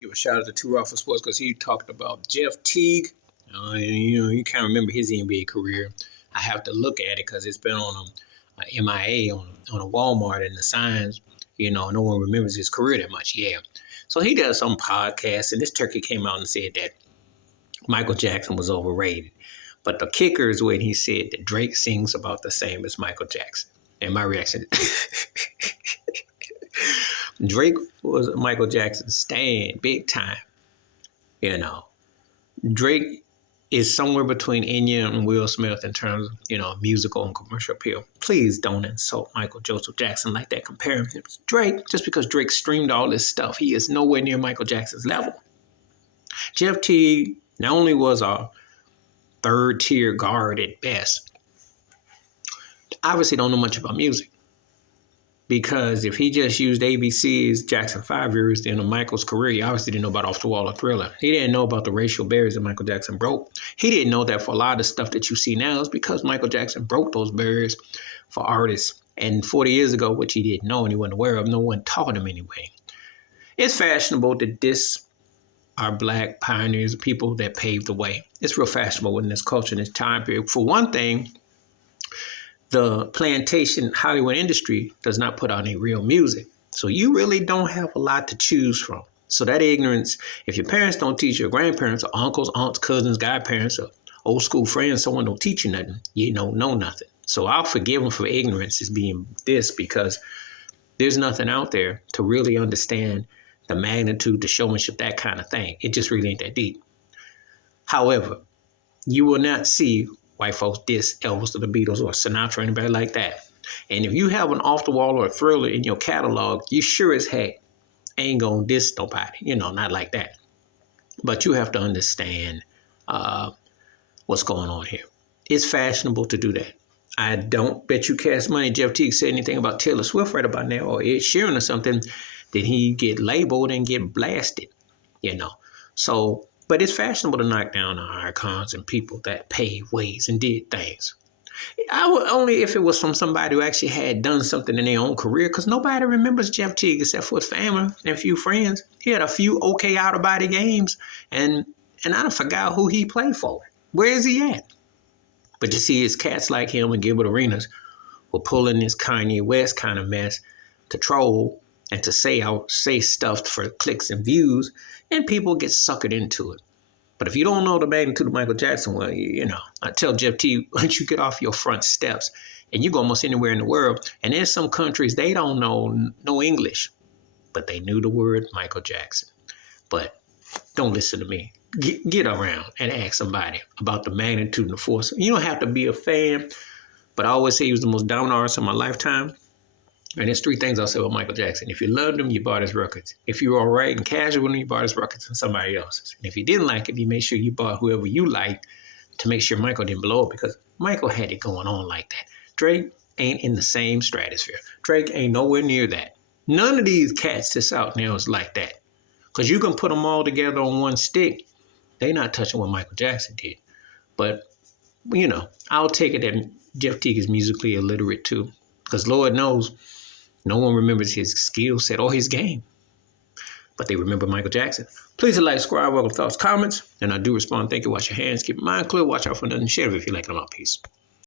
Give a shout out to Too Raw for Sports because he talked about Jeff Teague. You can't remember his NBA career. I have to look at it because it's been on a MIA on a Walmart and the signs. No one remembers his career that much. Yeah. So he does some podcast, and this turkey came out and said that Michael Jackson was overrated. But the kicker is when he said that Drake sings about the same as Michael Jackson. And my reaction Drake was Michael Jackson's stand, big time. Drake is somewhere between Enya and Will Smith in terms of, musical and commercial appeal. Please don't insult Michael Joseph Jackson like that. Compare him to Drake. Just because Drake streamed all this stuff, he is nowhere near Michael Jackson's level. Jeff Teague not only was a third-tier guard at best, obviously don't know much about music. Because if he just used ABC's Jackson 5 years in Michael's career, he obviously didn't know about Off the Wall or Thriller. He didn't know about the racial barriers that Michael Jackson broke. He didn't know that for a lot of the stuff that you see now is because Michael Jackson broke those barriers for artists. And 40 years ago, which he didn't know and he wasn't aware of, no one taught him anyway. It's fashionable to diss our black pioneers, people that paved the way. It's real fashionable in this culture, in this time period. For one thing, the plantation Hollywood industry does not put out any real music. So you really don't have a lot to choose from. So that ignorance, if your parents don't teach your grandparents or uncles, aunts, cousins, godparents, or old school friends, someone don't teach you nothing, you don't know nothing. So I'll forgive them for ignorance as being this because there's nothing out there to really understand the magnitude, the showmanship, that kind of thing. It just really ain't that deep. However, you will not see white folks diss Elvis or the Beatles or Sinatra or anybody like that. And if you have an Off the Wall or a Thriller in your catalog, you sure as heck ain't gonna diss nobody, not like that. But you have to understand what's going on here. It's fashionable to do that. I don't bet you cash money Jeff Teague said anything about Taylor Swift right about now or Ed Sheeran or something, then he get labeled and get blasted, So, but it's fashionable to knock down our icons and people that paved ways and did things. I would only if it was from somebody who actually had done something in their own career, because nobody remembers Jeff Teague except for his family and a few friends. He had a few okay out-of-body games, and I forgot who he played for. Where is he at? But you see, it's cats like him and Gilbert Arenas who pull in this Kanye West kind of mess to troll and to say stuff for clicks and views, and people get suckered into it. But if you don't know the magnitude of Michael Jackson, well, I tell Jeff T, once you get off your front steps and you go almost anywhere in the world, and in some countries, they don't know no English, but they knew the word Michael Jackson. But don't listen to me. Get around and ask somebody about the magnitude and the force. You don't have to be a fan, but I always say he was the most dominant artist of my lifetime. And there's three things I'll say about Michael Jackson. If you loved him, you bought his records. If you were all right and casual with him, you bought his records and somebody else's. And if you didn't like him, you made sure you bought whoever you liked to make sure Michael didn't blow up, because Michael had it going on like that. Drake ain't in the same stratosphere. Drake ain't nowhere near that. None of these cats that's out now is like that. Because you can put them all together on one stick. They not touching what Michael Jackson did. But, I'll take it that Jeff Teague is musically illiterate too. Because Lord knows, no one remembers his skill set or his game, but they remember Michael Jackson. Please like, subscribe, welcome thoughts, comments, and I do respond. Thank you. Wash your hands. Keep your mind clear. Watch out for nothing. Share it if you like it. I'm out. Peace.